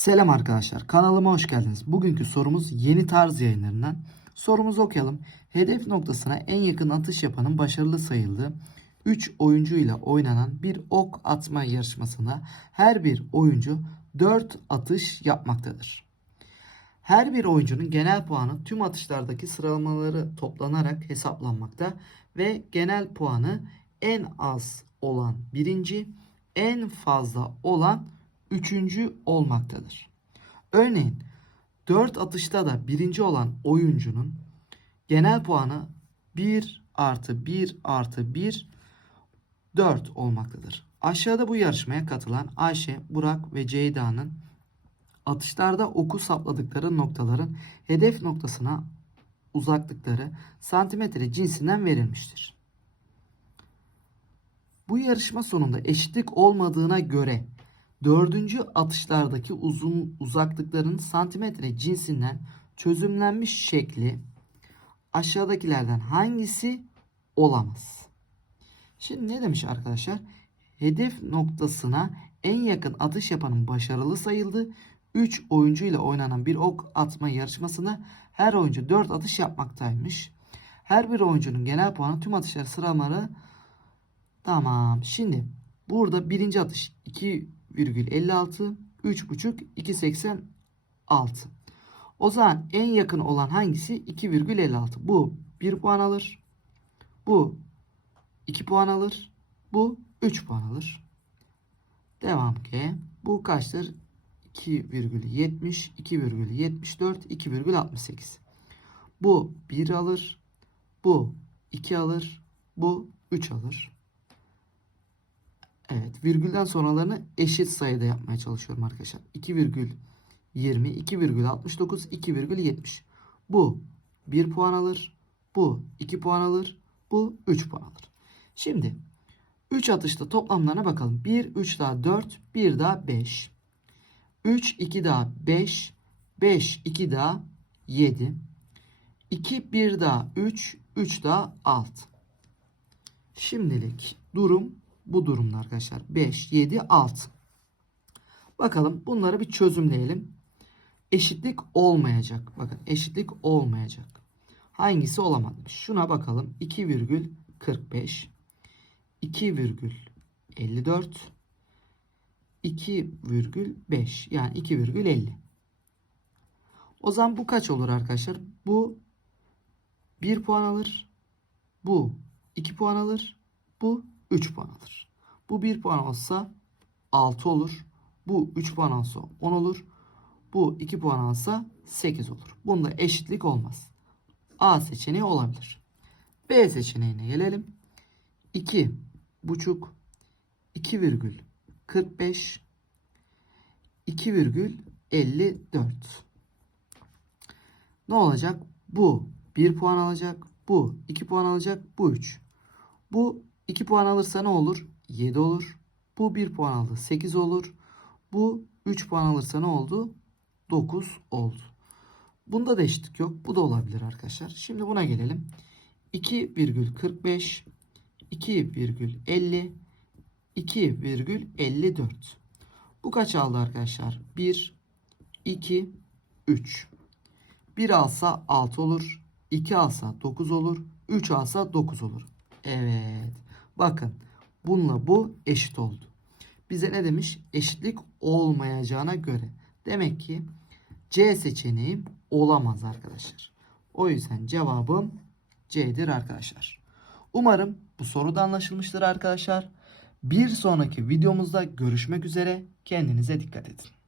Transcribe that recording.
Selam arkadaşlar. Kanalıma hoş geldiniz. Bugünkü sorumuz yeni tarz yayınlarından. Sorumuzu okuyalım. Hedef noktasına en yakın atış yapanın başarılı sayıldığı 3 oyuncu ile oynanan bir ok atma yarışmasında her bir oyuncu 4 atış yapmaktadır. Her bir oyuncunun genel puanı tüm atışlardaki sıralamaları toplanarak hesaplanmakta ve genel puanı en az olan birinci, en fazla olan üçüncü olmaktadır. Örneğin 4 atışta da birinci olan oyuncunun genel puanı 1 artı 1 artı 1 4 olmaktadır. Aşağıda bu yarışmaya katılan Ayşe, Burak ve Ceyda'nın atışlarda oku sapladıkları noktaların hedef noktasına uzaklıkları santimetre cinsinden verilmiştir. Bu yarışma sonunda eşitlik olmadığına göre dördüncü atışlardaki uzun uzaklıkların santimetre cinsinden çözümlenmiş şekli aşağıdakilerden hangisi olamaz? Şimdi ne demiş arkadaşlar? Hedef noktasına en yakın atış yapanın başarılı sayıldı. 3 oyuncu ile oynanan bir ok atma yarışmasında her oyuncu 4 atış yapmaktaymış. Her bir oyuncunun genel puanı tüm atışlar sıralamaları tamam. Şimdi burada birinci atış 2,56 3,5 2,86 o zaman en yakın olan hangisi? 2,56 bu 1 puan alır. Bu 2 puan alır. Bu 3 puan alır. Devam ki bu kaçtır? 2,70 2,74 2,68 bu 1 alır bu 2 alır bu 3 alır Evet virgülden sonralarını eşit sayıda yapmaya çalışıyorum arkadaşlar. 2,20 2,69 2,70 bu 1 puan alır bu 2 puan alır bu 3 puan alır. Şimdi 3 atışta toplamlarına bakalım. 1 3 daha 4 1 daha 5 3 2 daha 5 5 2 daha 7 2 1 daha 3 3 daha 6 Şimdilik durum bu durumda arkadaşlar. 5, 7, 6. Bakalım bunları bir çözümleyelim. Eşitlik olmayacak. Bakın eşitlik olmayacak. Hangisi olamadı? Şuna bakalım. 2,45 2,54 2,5 yani 2,50. O zaman bu kaç olur arkadaşlar? Bu 1 puan alır. Bu 2 puan alır. Bu 3 puan alır. Bu 1 puan alsa 6 olur. Bu 3 puan alsa 10 olur. Bu 2 puan alsa 8 olur. Bunda eşitlik olmaz. A seçeneği olabilir. B seçeneğine gelelim. 2 buçuk 2,45 2,54 Ne olacak? Bu 1 puan alacak. Bu 2 puan alacak. Bu 3. Bu 2 puan alırsa ne olur? 7 olur. Bu 1 puan aldı. 8 olur. Bu 3 puan alırsa ne oldu? 9 oldu. Bunda da eşitlik yok. Bu da olabilir arkadaşlar. Şimdi buna gelelim. 2,45 2,50 2,54 Bu kaç aldı arkadaşlar? 1 2 3 1 alsa 6 olur. 2 alsa 9 olur. 3 alsa 9 olur. Evet. Bakın bununla bu eşit oldu. Bize ne demiş? Eşitlik olmayacağına göre. Demek ki C seçeneğim olamaz arkadaşlar. O yüzden cevabım C'dir arkadaşlar. Umarım bu soru da anlaşılmıştır arkadaşlar. Bir sonraki videomuzda görüşmek üzere. Kendinize dikkat edin.